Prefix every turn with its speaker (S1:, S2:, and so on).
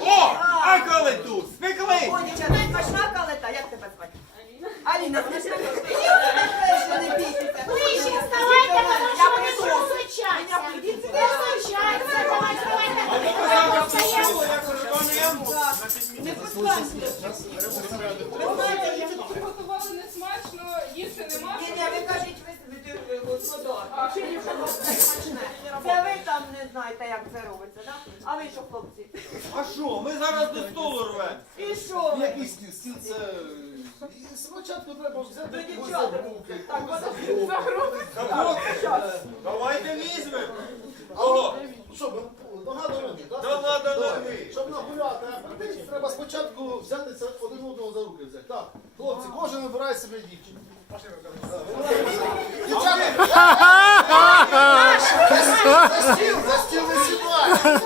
S1: О! А
S2: коли тут? Спекли! Пішла калета, як тебе звати? Аліна, ти ж не бійтеся. Ближче вставайте,
S1: тому що вони ж розлучаться. Розлучаться, давайте, давайте. Не пускайте. Це ви там не знаєте, як це робиться, так? А ви що, хлопці?
S3: А що, ми зараз до столу рвемо.
S1: І що ви?
S4: Який стіл? Стіл це... І Спочатку треба взяти
S1: До
S4: когось
S1: дівчат.
S4: за руки,
S1: Так,
S4: когось за руки.
S3: Так от, давайте візьмемо. Кого?
S4: Що, ви нога до ноги, так? Давай.
S3: ноги.
S4: Щоб нагуляти, а треба спочатку взяти це один одного за руки взяти. Так, хлопці, кожен вибирає себе дівчину. Дівчата! За стіл, за